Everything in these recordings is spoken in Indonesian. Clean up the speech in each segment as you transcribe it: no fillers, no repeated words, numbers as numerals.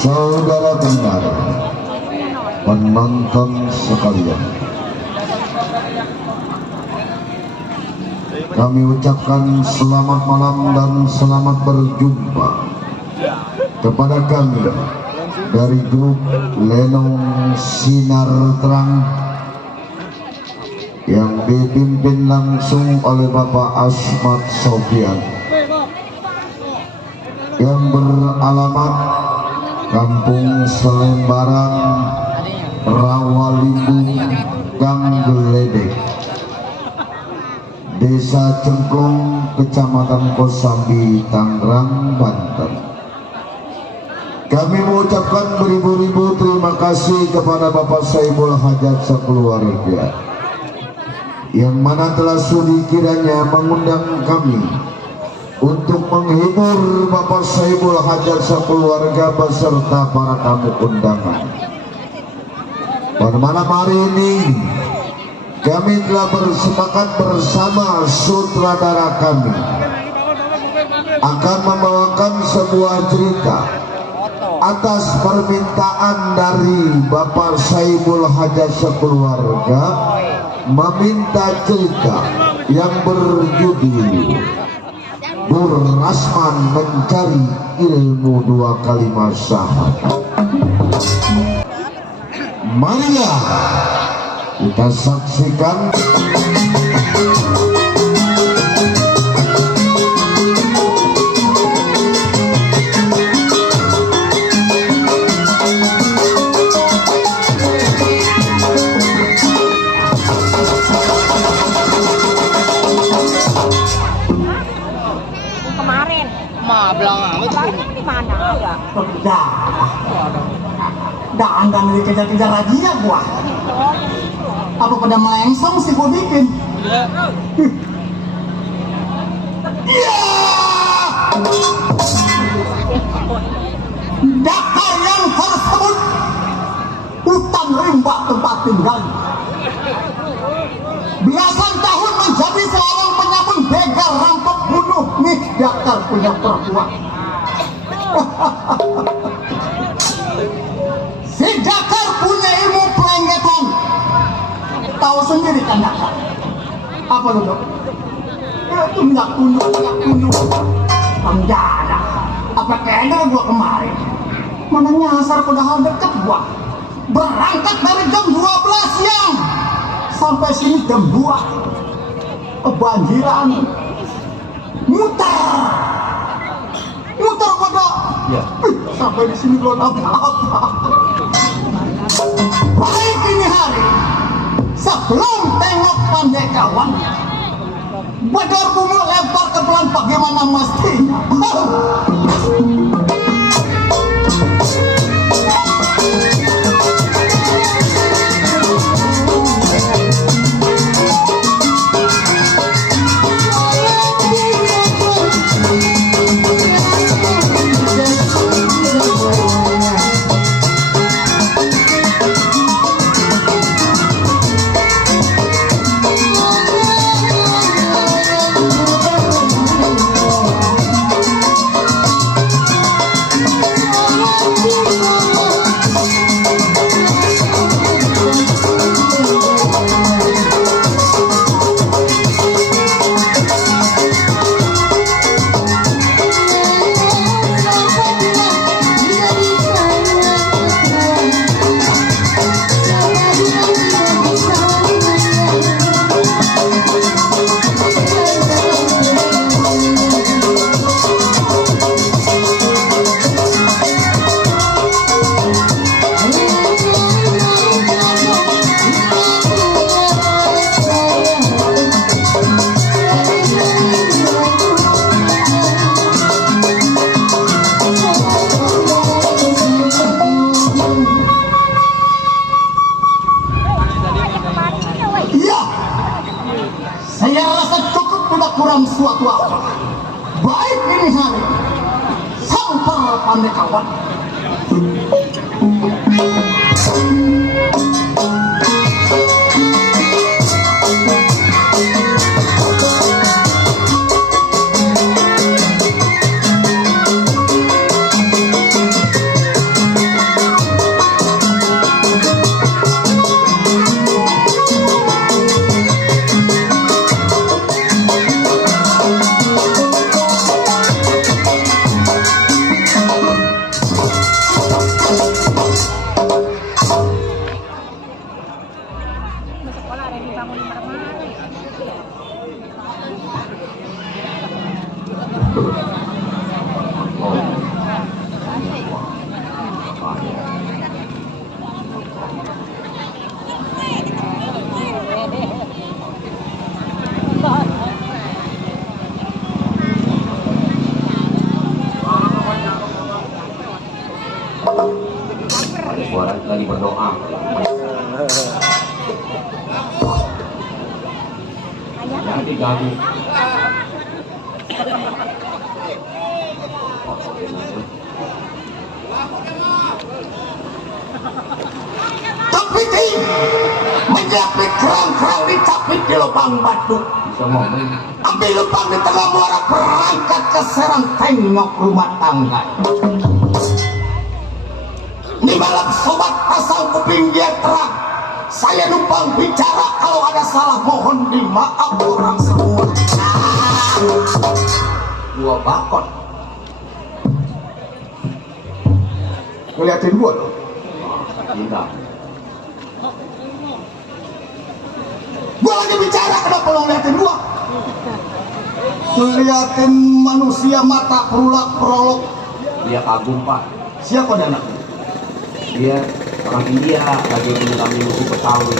saudara pendengar, penonton sekalian, kami ucapkan selamat malam dan selamat berjumpa kepada kami dari grup Lenong Sinar Terang yang dipimpin langsung oleh Bapak Asmat Sofian, yang beralamat Kampung Selembaran, Rawalimbung, Gang Geledek, Desa Cengklong, Kecamatan Kosambi, Tangerang, Banten. Kami mengucapkan beribu-ribu terima kasih kepada Bapak Saibul Hajat sekeluarga, yang mana telah sudi kiranya mengundang kami untuk menghibur Bapak Saibul Hajat sekeluarga beserta para tamu undangan. Pada malam hari ini kami telah bersepakat bersama sutradara kami akan membawakan sebuah cerita atas permintaan dari Bapak Saibul Hajat sekeluarga, meminta cerita yang berjudul Nur Rasman Mencari Ilmu Dua Kalimat Syahadat. Marilah kita saksikan. Dah anggan dikejar-kejar razia gua. Apa pada melengsong sih gua bikin? Iya. Dakar yang tersebut hutan rimba tempat tinggal. Belasan tahun menjadi seorang penyambung begal, rampok, bunuh. Nih Dakar punya perempuan. Si Dakar punya ilmu pelenggetan. Tahu sendiri kan Dakar? Apa lu dok? Itu minyak kuno. Penjara. Apa kayaknya gua kemarin? Mana nyasar padahal deket gua. Berangkat dari jam 12 siang sampai sini jam 2. Kebanjiran. Muter pada ya. Sampai di sini belum apa-apa. Baik ini hari, sebelum tengok pandai kawannya, Badar Bunga lempar ke pelan bagaimana mestinya. kurang suatu apa. Baik ini hari sang para pandekawan. Ada suara lagi berdoa. Jangan diganggu. Capiti menjepit kerang-kerang dicapit di lubang batu. Bisa ngomong. Ambil lubang di tengah muara, berangkat ke Serang tengok rumah tangga. Di malam sobat asal kuping dia terang. Saya numpang bicara, kalau ada salah mohon dimaaf orang semua. Gua bakot. Ngeliatin gua loh. Tidak. Gua lagi bicara, kenapa lo ngeliatin gua? Ngeliatin manusia mata perolok. Dia kagum Pak. Siapa dia anak? Dia orang India lagi mengalami musuh Betawi.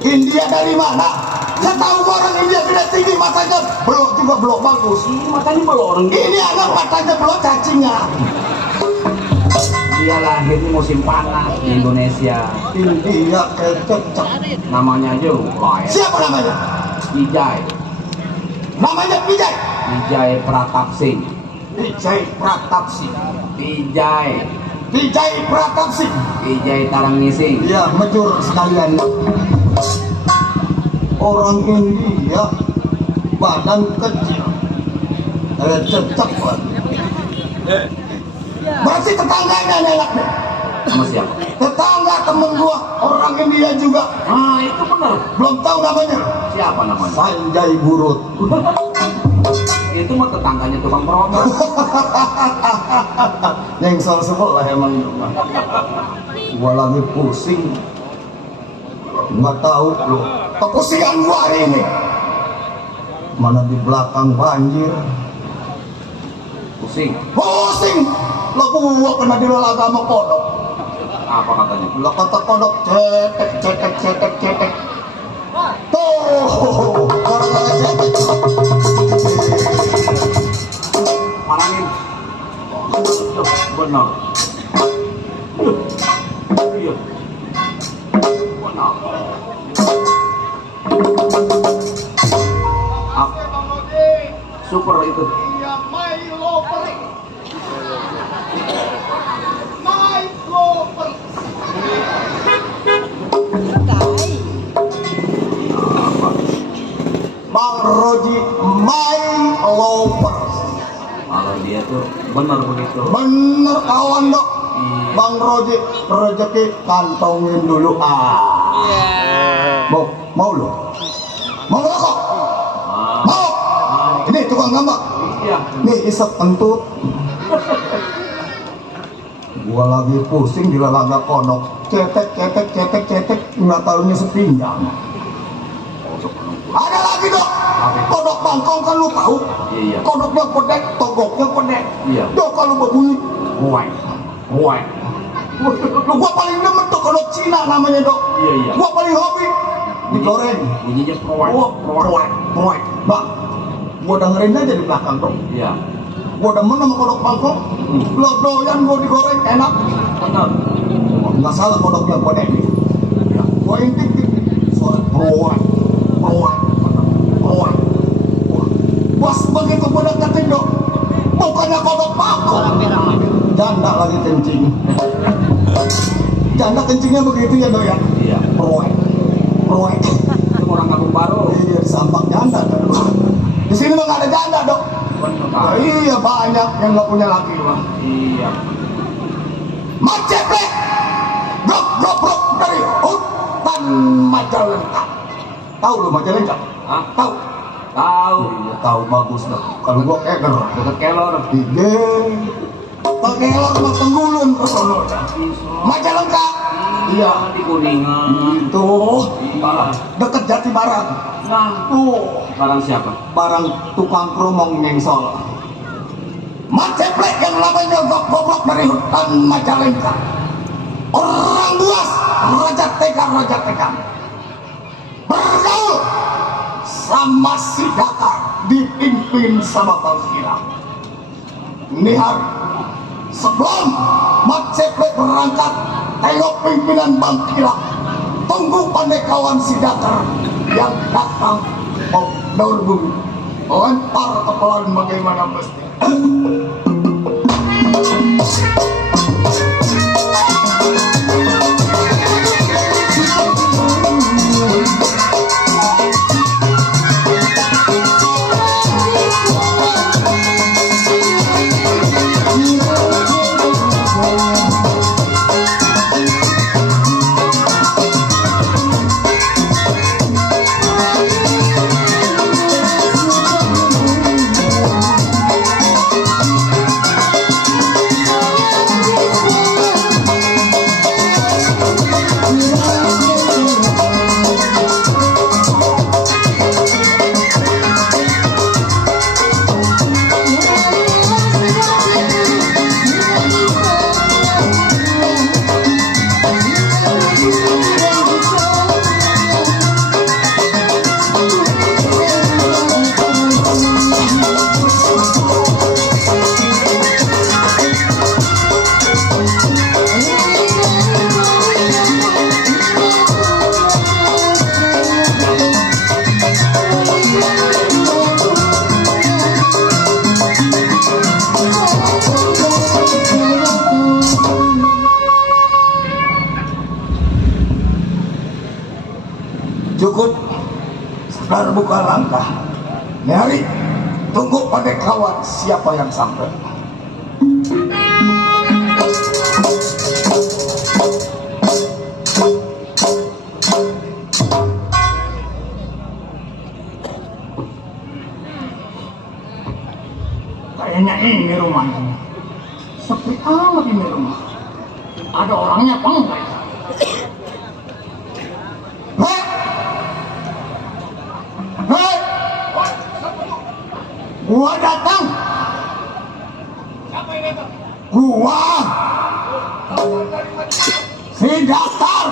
India dari mana? Saya tahu orang India tidak tinggi, matanya belok juga belok bagus. Ini matanya belok orang dia. Ini anak matanya belok cacingnya. Dia lahir di musim panas di Indonesia. India kececek. Namanya aja lupa ya. Siapa namanya? Vijay. Namanya Vijay. Vijay Pratap Singh. Vijay Pratap Singh. Vijay. Vijay Pratap Singh. Vijay Tarangising. Ya, mejur sekalian. Orang India badan kecil, cecek banget. Berarti tetangganya enak deh. Sama siapa? Tetangga temen gua orang India juga. Ah itu benar. Belum tahu namanya. Siapa namanya? Sanjay Burut. Itu mah tetangganya tukang perokok. Nyengsel sebelah emang. Gua lagi pusing. Nggak tahu loh. Kepusingan gua hari ini. Mana di belakang banjir. Pusing. Pusing. Lah gua kena dilalaga sama kodok. Apa katanya? Lah kata kodok cetek. Tuh, gara-gara cetek. Paranin. Benar. Iya. Benar. Super itu. Bang Roji, my lover. Kalau dia tuh benar begitu. Bener kawan dok. Iya. Bang Roji, rezeki kantongin dulu. Mau lo? Mau rokok? Ah, Mau? Ini tukang ngambek. iya. Nih isep kentut. Gua lagi pusing di lalaga kodok. Cetek. Nggak tahunya sepinggang. Ada lagi dok. Kodok bangkong kan lu tahu. Iya. Kodoknya pedek, togoknya pedek. Iya. Dok kalau berbunyi. Muai. Lu gua paling demen tuh kodok Cina namanya dok. Iya. Gua paling hobi digoreng. Bunyinya proai. Proek. Bang, gua dengerin aja di belakang dok. Iya. Gua demen sama kodok bangkong. Lo doyan gua digoreng enak. Benar. Nggak salah kodoknya pedek. Gua intip suara proek. Bos begitu gua deketin dok, bukannya kodok bangkong. Janda lagi kencing. Janda kencingnya begitu ya dok ya. Iya. Proek. Itu orang kampung baru. Iya, sampak janda dok. Di sini mah nggak ada janda dok. Benar. Iya banyak yang nggak punya laki mah. Iya. Maceplek, brok dari hutan Majalengka. Tahu lu Majalengka? Hah? Tahu? Tahu. Iya tahu bagus dok. Kalau gua keker. Dekat kelor. Ide. Pakai lor sama tenggulun ke sono. Majalengka. Iya. Di Kuningan. Itu Iya. deket Jati Barat. Nah, Tuh. barang siapa? Barang tukang keromong nyengsol. Maceplek yang namanya goblok dari hutan Majalengka. Orang buas, raja tekar. Bergaul sama si Dakar, dipimpin sama Bang Hilang. Ini hari sebelum berangkat. Tengok pimpinan Bangkira. Tunggu pandai kawan si Datar yang datang mau daur bumi. Lempar kepelan bagaimana mesti. Cukup sedar buka langkah. Mari tunggu pada kawan siapa yang sampai. Kayaknya ini rumahnya. Sepi amat ini rumah. Ada orangnya apa enggak? Gua datang. Siapa yang datang? Gua. Si Datar.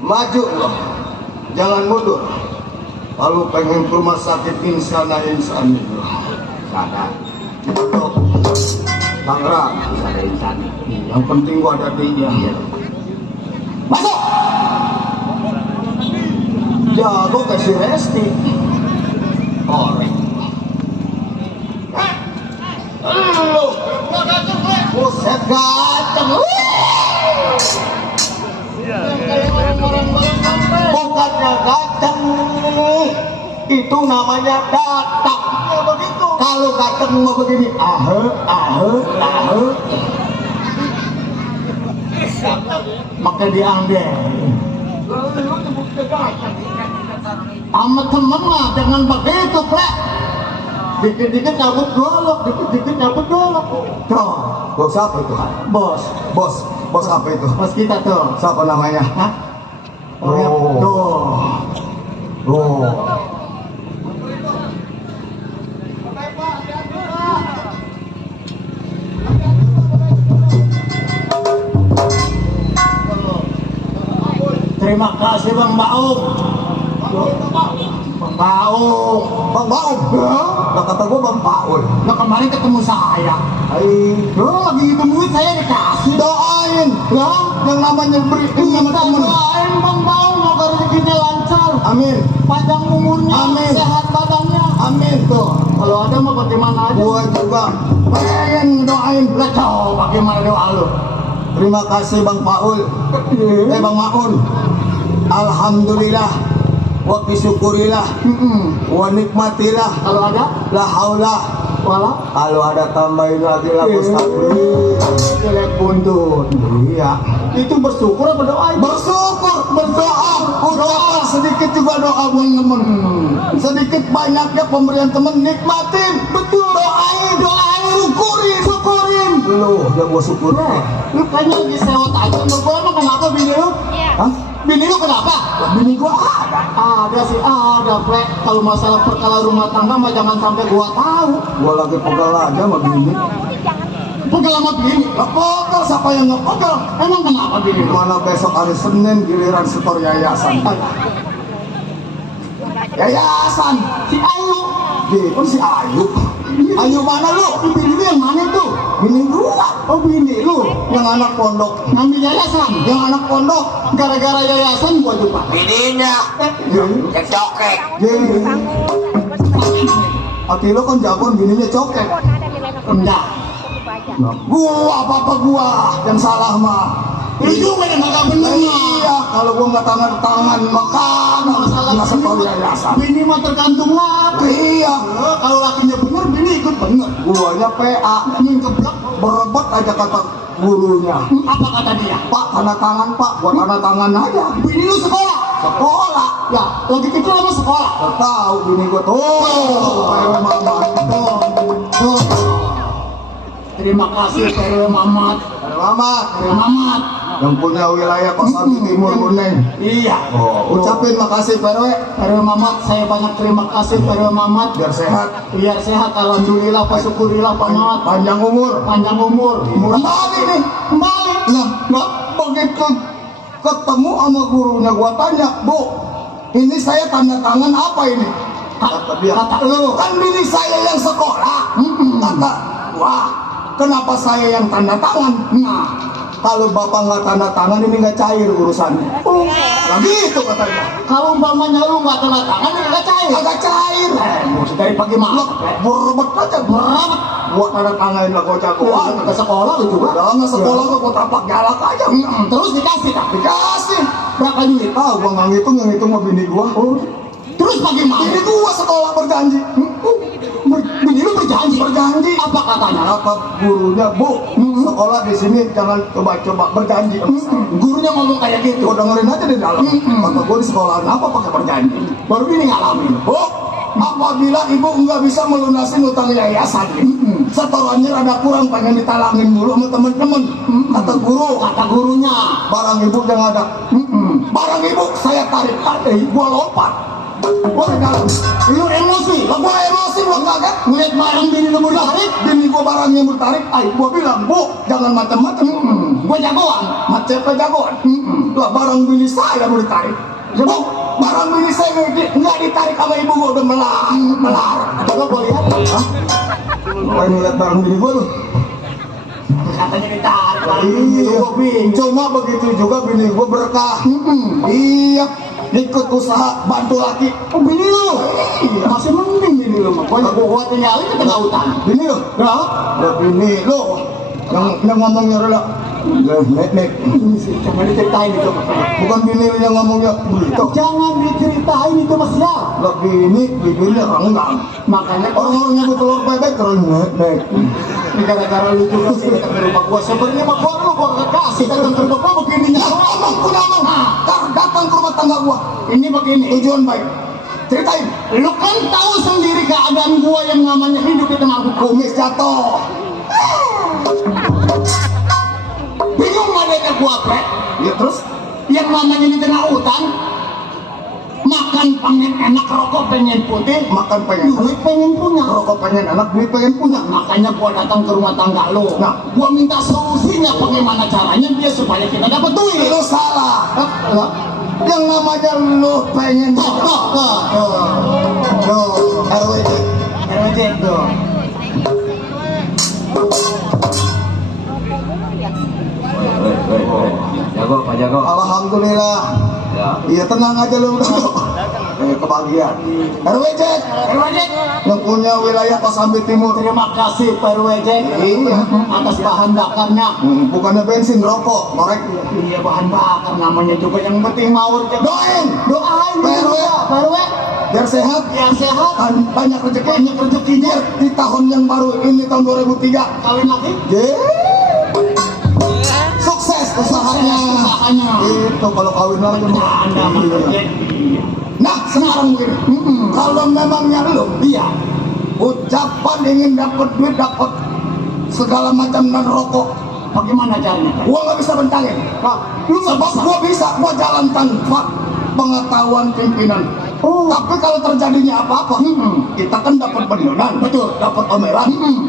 Maju loh, jangan mundur. Kalau pengen ke rumah sakit insana insani loh. Sadar, Untuk Tangerang, bisa ada insan. yang penting gua ada di dia. Masuk. Jago kasih resti. Korek. Lu, buset gaceng. Bukannya gaceng, itu namanya datang. Ya begitu. kalau ketemu begini, maka diambil. Sama temen mah jangan begitu, Plek. Dikit-dikit nyabut golok, dikit-dikit nyabut golok. Tuh, Bos apa itu? bos, Bos apa itu? bos kita tuh. Siapa namanya? Hah? Oh. Tuh. Oh. Terima kasih Bang Baung. Bang Baung. Bang Baum. Lah kata gua Bang Paul. Nah kemarin ketemu saya. Lagi temui saya dikasih. Doain Ya, yang namanya beri nama kita temen. doain Bang Baung agar rezekinya lancar, Amin. panjang umurnya, Amin. sehat badannya. Amin. Tuh, kalau ada mah bagaimana aja. Gua juga pengen doain. Lah coba bagaimana doa lu? Terima kasih Bang Paul. Bang Maun. Alhamdulillah wa bisyukurillah wa nikmatillah. Kalau ada, La haula. wala, Kalau ada tambahin lagi lah bos aku. jelek buntut. Iya. Itu bersyukur apa doa? Bersyukur, berdoa, ucapan sedikit juga doa buat temen. Sedikit banyaknya pemberian temen nikmatin. Betul. Doain, syukurin. Loh, udah gua syukur. Lu kayaknya lagi sewot aja. Menurut gua emang kenapa bini lu? Hah? Bini lu kenapa? Bini gua ada. Ada sih, ada Plek. Kalau masalah perkara rumah tangga mah jangan sampai gua tahu. Gua lagi pegal aja sama bini. Pegal sama bini. Lah pegal siapa yang ngepegal? Emang kenapa bini lu? Mana besok hari Senin giliran setor yayasan. Yayasan. Si Ayu. Gitu si Ayu. Ayu mana lu? Bini lu yang mana tuh? Bini gua. Oh bini lu. Yang anak pondok. Ngambil yayasan. Yang anak pondok. Gara-gara yayasan gua juga. Bininya yang cokek. Jadi, hati lo kan jagoan bininya cokek. Enggak. Gua apa gua yang salah mah. Lu juga yang agak bener mah. Iya, kalau gua nggak tangan maka nggak setor yayasan. Bini mah tergantung laki. Iya, Kalau lakinya bener, bini ikut bener. guanya PA Keblak. berebut aja kata gurunya. Apa kata dia? Pak, tanda tangan Pak, buat tanda tangan aja. Bini lu sekolah. Sekolah. Ya, lagi kecil sama sekolah. Gak tahu bini gua tuh. PW mama. Tuh. Terima kasih PRW Mamat. Mama, PRW Mamat. yang punya wilayah Kosambi Timur Kuning. Iya. Oh, ucapin makasih PRW. PRW Mamat, saya banyak terima kasih PRW Mamat. Biar sehat, Biar sehat, alhamdulillah, Pak syukurilah Pak Mamat. panjang umur. Panjang umur. Kembali nih. Kembali. Nah, begitu ketemu sama gurunya gua tanya, Bu, ini saya tanda tangan apa ini? Kata dia, Kata lu. kan bini saya yang sekolah. Kata, wah, kenapa saya yang tanda tangan? Nah, Kalau bapak nggak tanda tangan ini nggak cair urusannya. Nah gitu katanya. kalau umpamanya lu nggak tanda tangan, ya nggak cair. Agak cair. Maksud dari pagi malam. Berebet aja, berebet. Gua tanda tanganin lah gua jagoan. Ke sekolah lu juga. Udah nggak sekolah gua tapak galak aja. Terus dikasih tak? Dikasih. Berapa duit? Ah, gua nggak ngitung sama bini gua. Terus bagaimana? Bini gua sekolah berjanji. Bini lu berjanji? Berjanji. Apa katanya? Apa gurunya, Bu, sekolah di sini jangan coba-coba berjanji. Gurunya ngomong kayak gitu. Gua dengerin aja di dalam. Kata gua di sekolahan apa pakai berjanji? Baru ini ngalamin. Bu, apabila ibu nggak bisa melunasi utang yayasan, setorannya ada kurang, pengen ditalangin dulu sama temen-temen. Kata guru, Kata gurunya. barang ibu yang ada. Barang ibu saya tarik, gua lompat. Gua di dalam. Lu emosi. Lah gua emosi, gua kaget. Ngeliat barang bini lu bertarik. Bini gua barang yang bertarik, gua bilang, Bu, jangan macam-macam. Gua jagoan. Macet jagoan. Lah barang bini saya mau ditarik. Bu, barang bini saya nggak ditarik sama ibu gua udah melar. Coba gua lihat. Pengen ngeliat barang bini gua lu. Katanya ditarik. Iya, cuma begitu juga bini gua berkah. Iya, ikut usaha bantu laki. Oh bini lu. Iya. Masih mending bini lu mah. Gua tinggalin ke tengah hutan. Bini lo, Nah, ya bini lo yang ngomongnya rela Nek. Jangan diceritain itu. Bukan bini lu yang ngomongnya begitu. Jangan diceritain itu Mas ya. Lah bini renggang. Makanya Orang-orang nyebut telur bebek keren nek. ini gara-gara lu juga sih datang ke rumah gua. Sebenarnya mah gua kasih datang ke rumah gua begininya. Ngomong ku ngomong. Datang ke rumah tangga gua. Ini begini. Tujuan baik. Ceritain. Lu kan tahu sendiri keadaan gua yang namanya hidup di tengah hutan. Kumis jatuh. Bingung adanya gua, Pret. Ya terus Yang namanya di tengah hutan, makan pengen enak, rokok pengen putih, makan pengen duit pengen punya. rokok pengen anak duit pengen punya. Makanya gua datang ke rumah tangga lu. Nah. Gua minta solusinya bagaimana caranya biar supaya kita dapat duit. Lu salah. Lah, Yang namanya lu pengen tuh, RWD. RWJ tuh. Jago, Pak Jago. Alhamdulillah. Ya. Iya tenang aja lu. Kebahagiaan. RWJ RWJ, yang punya wilayah Kosambi Timur. terima kasih Pak RWJ Iya. atas bahan bakarnya. Bukannya bensin, rokok, korek. Iya, bahan bakar namanya juga, yang penting mau Doain doain Pak RW. Pak RW biar sehat, biar sehat, banyak rezeki. banyak rezekinya, Biar di tahun yang baru ini tahun 2003. kawin lagi. Sukses usahanya. Usahanya. Itu kalau kawin lagi. Bercanda Pak RWJ. Nah sekarang begini. Kalau memangnya lu Iya. ucapan ingin dapat duit, dapat segala macam dan rokok, Bagaimana caranya? Pak? gua nggak bisa bentangin. Nah, lu nggak Sebab bisa. gua bisa, gua jalan tanpa pengetahuan pimpinan. Oh. Tapi kalau terjadinya apa-apa, kita kan dapat beneran, Betul. dapat omelan.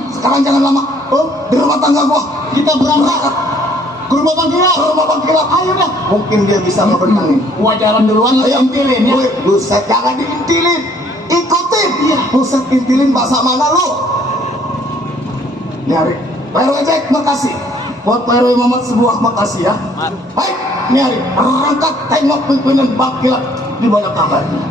Sekarang jangan lama. Oh, Di rumah tangga gua, kita berangkat ke rumah Bang Kilap. ke rumah Bang Kilap. Ayo dah. Mungkin dia bisa ngebentangin. Gua jalan duluan, lu intilin ya. Wih, buset, jangan diintilin, ikutin. Iya. Buset, intilin bahasa mana lu? Nyari. Pak RW Jack, makasih. Buat Pak RW Mamat sebuah makasih ya. Baik, nyari. Angkat tengok pimpinan Bang Kilap di mana kabarnya.